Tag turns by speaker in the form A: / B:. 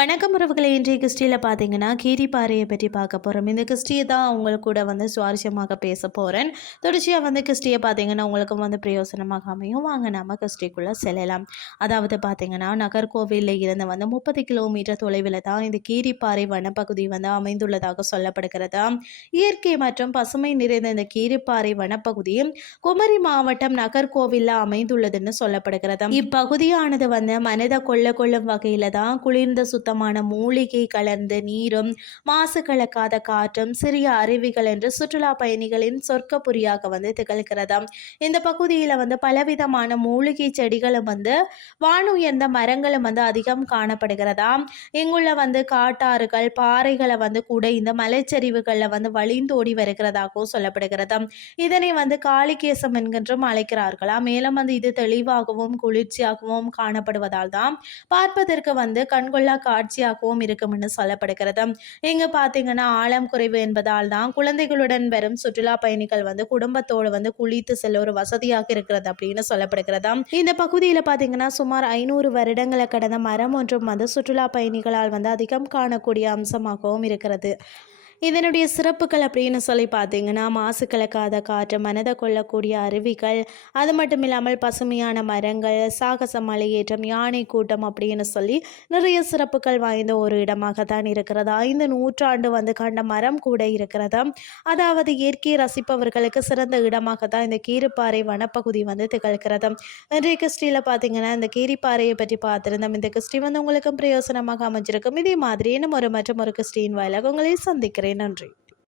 A: கிறிஸ்டியில் பார்த்தீங்கன்னா கீரிப்பாறையை பற்றி பார்க்க போகிறோம் இந்த கிறிஸ்டியை தான் உங்களுக்கு கூட வந்து சுவாரஸ்யமாக பேச போகிறேன் தொடர்ச்சியாக வந்து கிறிஸ்டியை பார்த்தீங்கன்னா உங்களுக்கு வந்து பிரயோசனமாக அமையும். வாங்க நம்ம கிறிஸ்டிக்குள்ளே செல்லலாம். அதாவது பார்த்தீங்கன்னா நகர்கோவிலில் இருந்து வந்து முப்பது கிலோமீட்டர் தொலைவில் தான் இந்த கீரிப்பாறை வனப்பகுதி வந்து அமைந்துள்ளதாக சொல்லப்படுகிறது. இயற்கை மற்றும் பசுமை நிறைந்த இந்த கீரிப்பாறை வனப்பகுதி குமரி மாவட்டம் நகர்கோவிலில் அமைந்துள்ளதுன்னு சொல்லப்படுகிறது. இப்பகுதியானது வந்து மனித கொள்ள கொள்ளும் வகையில் தான் குளிர்ந்த சுத்தமான மூலிகை கலந்த நீரும் மாசு கலக்காத காற்றும் சிறிய அருவிகள் என்று சுற்றுலா பயணிகளின் சொர்க்க புரியாக வந்து திகழ்கிறது. இந்த பகுதியில் வந்து பலவிதமான மூலிகை செடிகளும் வந்து வானுயர்ந்த மரங்களும் வந்து அதிகம் காணப்படுகிறதா? இங்குள்ள வந்து காட்டாறுகள் பாறைகளை வந்து கூட இந்த மலைச்சரிவுகளில் வந்து வழிந்தோடி வருகிறதாகவும் சொல்லப்படுகிறது. இதனை வந்து காளிகேசம் என்கின்றும் அழைக்கிறார்களா? மேலும் வந்து இது தெளிவாகவும் குளிர்ச்சியாகவும் காணப்படுவதால் தான் பார்ப்பதற்கு வந்து கண்கொள்ளா காட்சியாகவும் இருக்கும்னு சொல்லப்படுகிறது. இங்க பாத்தீங்கன்னா ஆழம் குறைவு என்பதால் தான் குழந்தைகளுடன் வரும் சுற்றுலா பயணிகள் வந்து குடும்பத்தோடு வந்து குளித்து செல்ல ஒரு வசதியாக இருக்கிறது அப்படின்னு சொல்லப்படுகிறது. இந்த பகுதியில் பாத்தீங்கன்னா சுமார் ஐநூறு வருடங்களை கடந்த மரம் ஒன்றும் வந்து சுற்றுலா பயணிகளால் வந்து அதிகம் காணக்கூடிய அம்சமாகவும் இருக்கிறது. இதனுடைய சிறப்புகள் அப்படின்னு சொல்லி பார்த்தீங்கன்னா மாசு கலக்காத காற்று மனதை கொள்ளக்கூடிய அருவிகள் அது மட்டும் இல்லாமல் பசுமையான மரங்கள் சாகச மலையேற்றம் யானை கூட்டம் அப்படின்னு சொல்லி நிறைய சிறப்புகள் வாய்ந்த ஒரு இடமாக தான் இருக்கிறது. ஐந்து நூற்றாண்டு வந்து கண்ட மரம் கூட இருக்கிறது. அதாவது இயற்கையை ரசிப்பவர்களுக்கு சிறந்த இடமாக தான் இந்த கீரிப்பாறை வனப்பகுதி வந்து திகழ்கிறது. இன்றைய கிறிஸ்டியில் பார்த்தீங்கன்னா இந்த கீரிப்பாறையை பற்றி பார்த்துருந்தோம். இந்த கிறிஸ்டி வந்து உங்களுக்கும் பிரயோசனமாக அமைஞ்சிருக்கும். இதே மாதிரி இன்னும் ஒரு மற்றும் ஒரு கிறிஸ்டியின் வாயிலாக உங்களை சந்திக்கிறேன். நன்றி